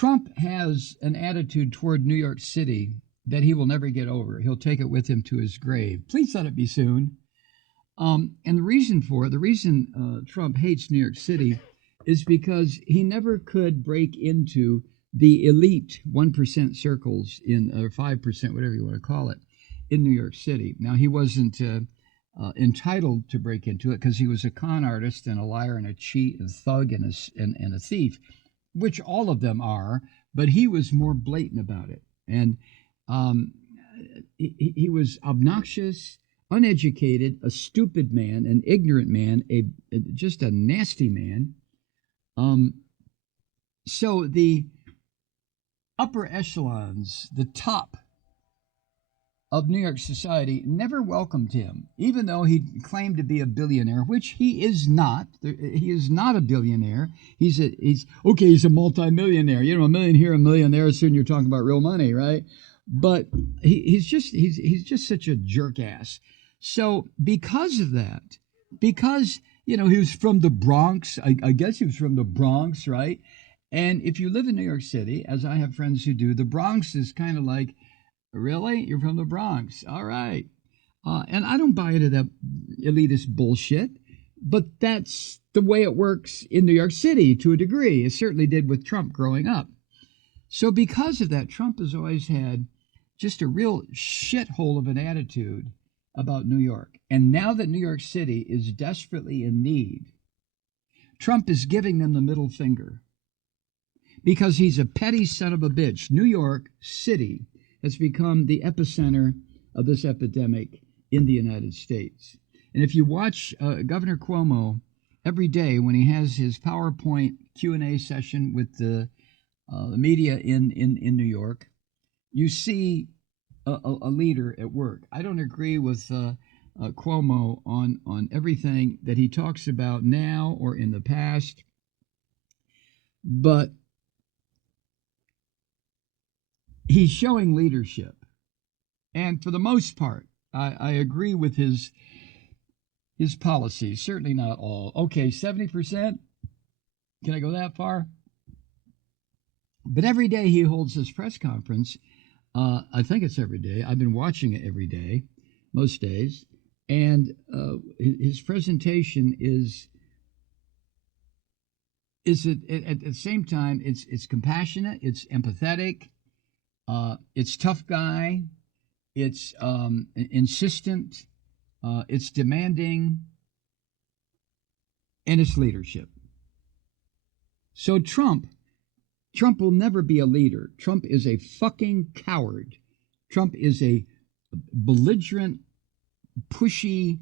Trump has an attitude toward New York City that he will never get over. He'll take it with him to his grave. Please let it be soon. And the reason Trump hates New York City is because he never could break into the elite 1% circles or 5%, whatever you want to call it, in New York City. Now, he wasn't entitled to break into it because he was a con artist and a liar and a cheat, a thug and a thief, which all of them are, but he was more blatant about it. And he was obnoxious, uneducated, a stupid man, an ignorant man, just a nasty man. So the upper echelons, the top of New York society, never welcomed him, even though he claimed to be a billionaire, which he is not. He is not a billionaire. He's a multimillionaire. You know, a million here, a million there. Soon you're talking about real money, right? But he's just such a jerk ass. So because of that, because he was from the Bronx, I guess he was from the Bronx, right? And if you live in New York City, as I have friends who do, the Bronx is kind of like, really? You're from the Bronx? All right. And I don't buy into that elitist bullshit, but that's the way it works in New York City to a degree. It certainly did with Trump growing up. So because of that, Trump has always had just a real shithole of an attitude about New York. And now that New York City is desperately in need, Trump is giving them the middle finger because he's a petty son of a bitch. New York City has become the epicenter of this epidemic in the United States. And if you watch Governor Cuomo every day when he has his PowerPoint Q&A session with the media in New York, you see a leader at work. I don't agree with Cuomo on everything that he talks about now or in the past, but he's showing leadership. And for the most part, I agree with his policies. Certainly not all. Okay, 70%? Can I go that far? But every day he holds this press conference. I think it's every day. I've been watching it every day, most days. And his presentation is at the same time, it's compassionate, it's empathetic, it's tough guy, it's insistent, it's demanding, and it's leadership. So Trump will never be a leader. Trump is a fucking coward. Trump is a belligerent, pushy,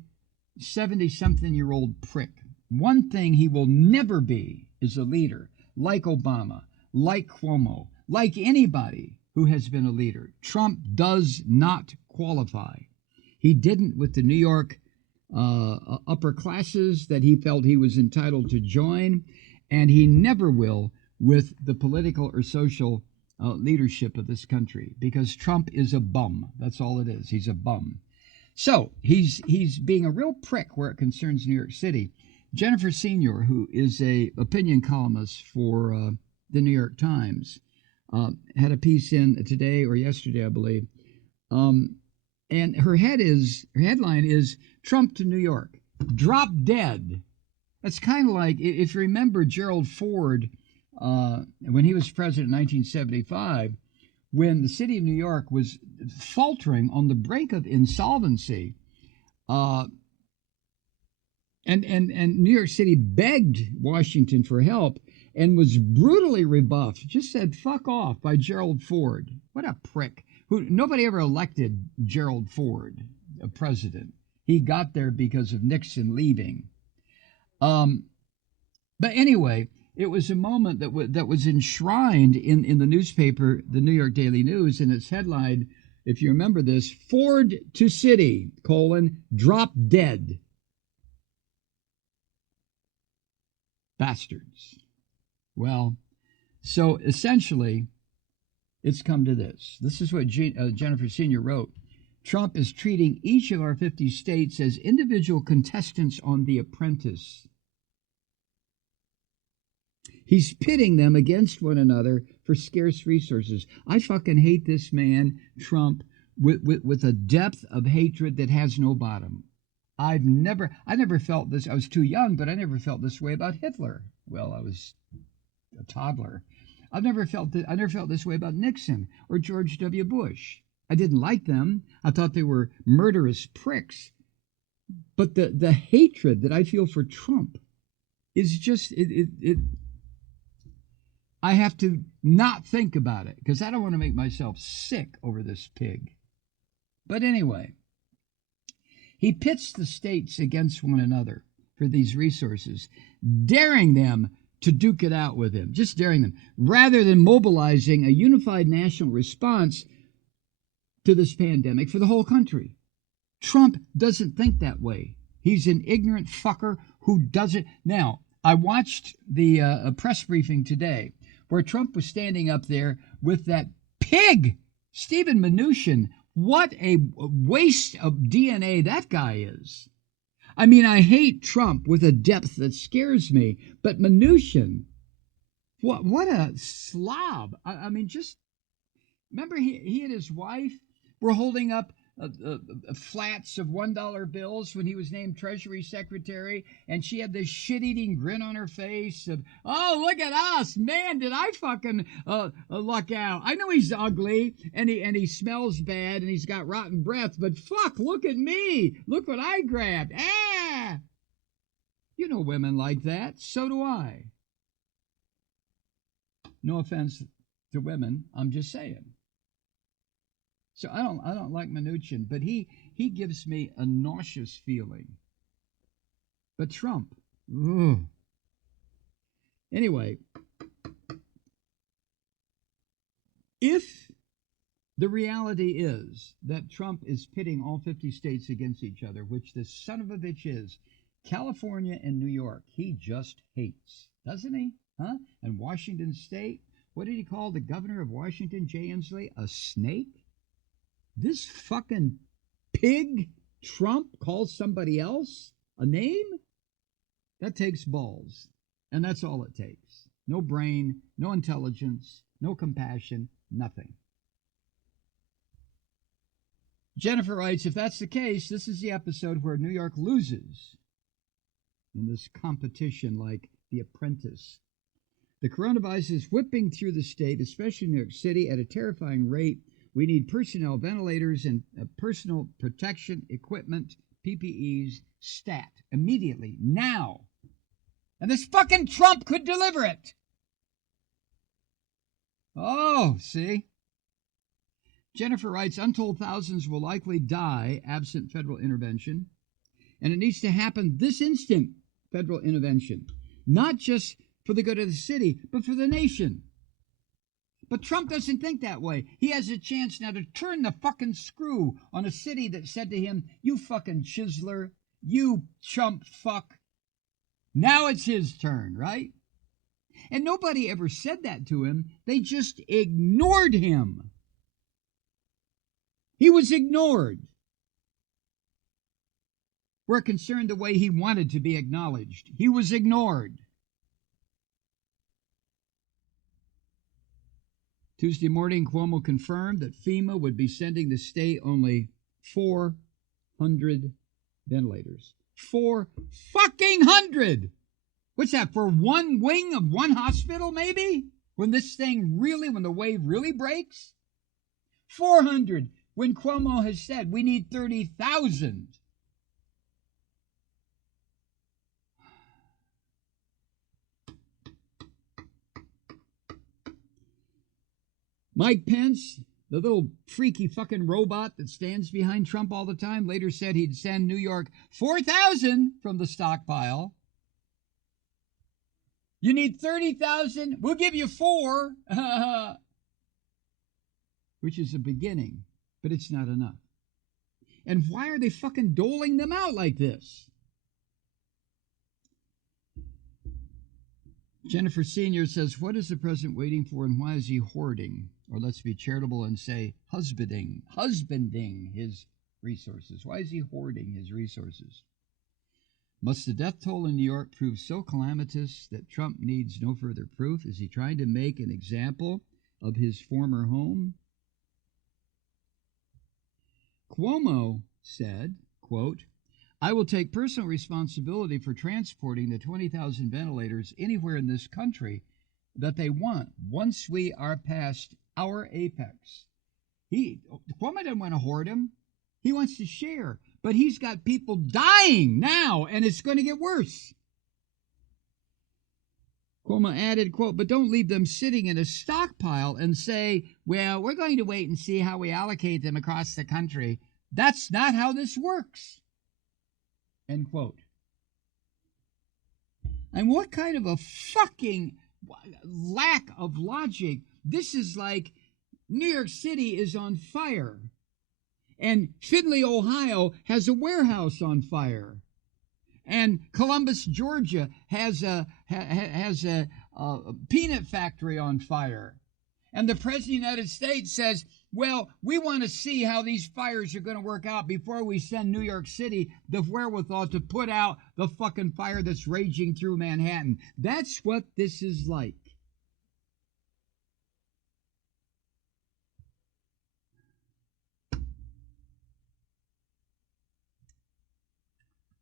70-something-year-old prick. One thing he will never be is a leader, like Obama, like Cuomo, like anybody who has been a leader. Trump does not qualify. He didn't with the New York upper classes that he felt he was entitled to join, and he never will with the political or social leadership of this country, because Trump is a bum. That's all it is. He's a bum. So he's being a real prick where it concerns New York City. Jennifer Senior, who is a opinion columnist for the New York Times, had a piece in today or yesterday, I believe, and her headline is "Trump to New York, drop dead." That's kind of like, if you remember Gerald Ford when he was president in 1975, when the city of New York was faltering on the brink of insolvency, and New York City begged Washington for help and was brutally rebuffed, just said fuck off by Gerald Ford. What a prick. Nobody ever elected Gerald Ford a president. He got there because of Nixon leaving. But anyway, it was a moment that was enshrined in the newspaper, the New York Daily News, and its headline, if you remember this, "Ford to City, drop dead." Bastards. Well, so essentially, it's come to this. This is what Jennifer Senior wrote. Trump is treating each of our 50 states as individual contestants on The Apprentice. He's pitting them against one another for scarce resources. I fucking hate this man, Trump, with a depth of hatred that has no bottom. I never felt this. I was too young, but I never felt this way about Hitler. Well, I was a toddler. I never felt this way about Nixon or George W. Bush. I didn't like them. I thought they were murderous pricks. But the hatred that I feel for Trump is just it. I have to not think about it because I don't want to make myself sick over this pig. But anyway, he pits the states against one another for these resources, daring them to duke it out with him, just daring them, rather than mobilizing a unified national response to this pandemic for the whole country. Trump doesn't think that way. He's an ignorant fucker who doesn't. Now, I watched the press briefing today where Trump was standing up there with that pig, Stephen Mnuchin. What a waste of DNA that guy is. I mean, I hate Trump with a depth that scares me, but Mnuchin, what a slob. I mean, just remember he and his wife were holding up flats of $1 bills when he was named Treasury Secretary, and she had this shit-eating grin on her face of, oh, look at us, man, did I fucking luck out. I know he's ugly, and he smells bad, and he's got rotten breath, but fuck, look at me, look what I grabbed. Ah! You know women like that, so do I. No offense to women, I'm just saying. So I don't like Mnuchin, but he gives me a nauseous feeling. But Trump, ugh. Anyway, if the reality is that Trump is pitting all 50 states against each other, which this son of a bitch is, California and New York, he just hates, doesn't he? Huh? And Washington State, what did he call the governor of Washington, Jay Inslee? A snake? This fucking pig Trump calls somebody else a name? That takes balls. And that's all it takes. No brain, no intelligence, no compassion, nothing. Jennifer writes, if that's the case, this is the episode where New York loses in this competition like The Apprentice. The coronavirus is whipping through the state, especially New York City, at a terrifying rate. We need personnel, ventilators, and personal protection equipment, PPEs, stat, immediately, now. And this fucking Trump could deliver it. Oh, see? Jennifer writes, untold thousands will likely die absent federal intervention. And it needs to happen this instant, federal intervention. Not just for the good of the city, but for the nation. But Trump doesn't think that way. He has a chance now to turn the fucking screw on a city that said to him, you fucking chiseler, you chump fuck. Now it's his turn, right? And nobody ever said that to him. They just ignored him. He was ignored. We're concerned the way he wanted to be acknowledged. He was ignored. Tuesday morning, Cuomo confirmed that FEMA would be sending the state only 400 ventilators. 400! What's that, for one wing of one hospital, maybe? When the wave really breaks? 400, when Cuomo has said we need 30,000. Mike Pence, the little freaky fucking robot that stands behind Trump all the time, later said he'd send New York 4,000 from the stockpile. You need 30,000? We'll give you 4. Which is a beginning, but it's not enough. And why are they fucking doling them out like this? Jennifer Sr. says, what is the president waiting for and why is he hoarding? Or let's be charitable and say husbanding his resources. Why is he hoarding his resources? Must the death toll in New York prove so calamitous that Trump needs no further proof? Is he trying to make an example of his former home? Cuomo said, quote, I will take personal responsibility for transporting the 20,000 ventilators anywhere in this country that they want once we are past our apex. Cuomo doesn't want to hoard them. He wants to share. But he's got people dying now, and it's going to get worse. Cuomo added, quote, but don't leave them sitting in a stockpile and say, well, we're going to wait and see how we allocate them across the country. That's not how this works. End quote. And what kind of a fucking lack of logic. This is like New York City is on fire. And Findlay, Ohio has a warehouse on fire. And Columbus, Georgia has a peanut factory on fire. And the President of the United States says, well, we want to see how these fires are going to work out before we send New York City the wherewithal to put out the fucking fire that's raging through Manhattan. That's what this is like.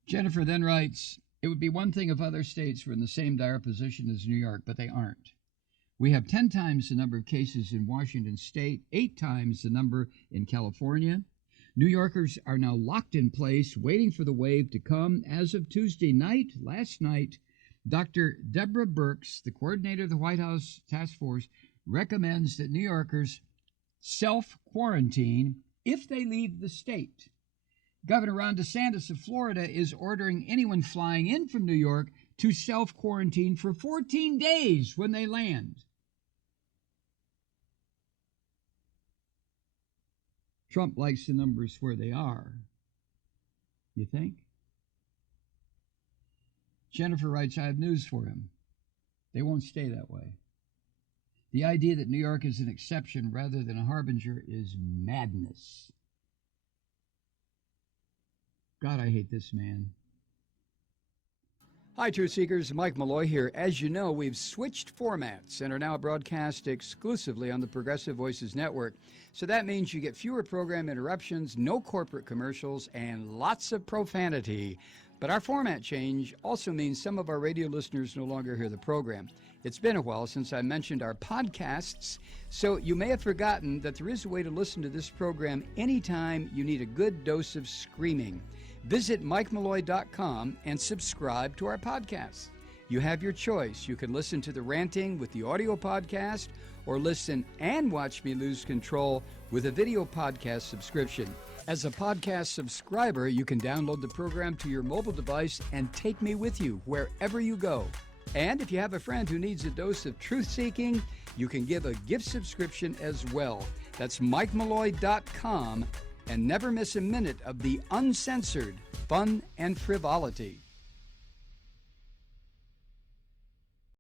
Jennifer then writes, it would be one thing if other states were in the same dire position as New York, but they aren't. We have 10 times the number of cases in Washington state, 8 times the number in California. New Yorkers are now locked in place, waiting for the wave to come. As of Tuesday night, last night, Dr. Deborah Birx, the coordinator of the White House Task Force, recommends that New Yorkers self-quarantine if they leave the state. Governor Ron DeSantis of Florida is ordering anyone flying in from New York to self-quarantine for 14 days when they land. Trump likes the numbers where they are. You think? Jennifer writes, I have news for him. They won't stay that way. The idea that New York is an exception rather than a harbinger is madness. God, I hate this man. Hi, Truth Seekers. Mike Malloy here. As you know, we've switched formats and are now broadcast exclusively on the Progressive Voices Network. So that means you get fewer program interruptions, no corporate commercials, and lots of profanity. But our format change also means some of our radio listeners no longer hear the program. It's been a while since I mentioned our podcasts, so you may have forgotten that there is a way to listen to this program anytime you need a good dose of screaming. Visit MikeMalloy.com and subscribe to our podcast. You have your choice. You can listen to the ranting with the audio podcast or listen and watch me lose control with a video podcast subscription. As a podcast subscriber, you can download the program to your mobile device and take me with you wherever you go. And if you have a friend who needs a dose of truth-seeking, you can give a gift subscription as well. That's MikeMalloy.com. And never miss a minute of the uncensored fun and frivolity.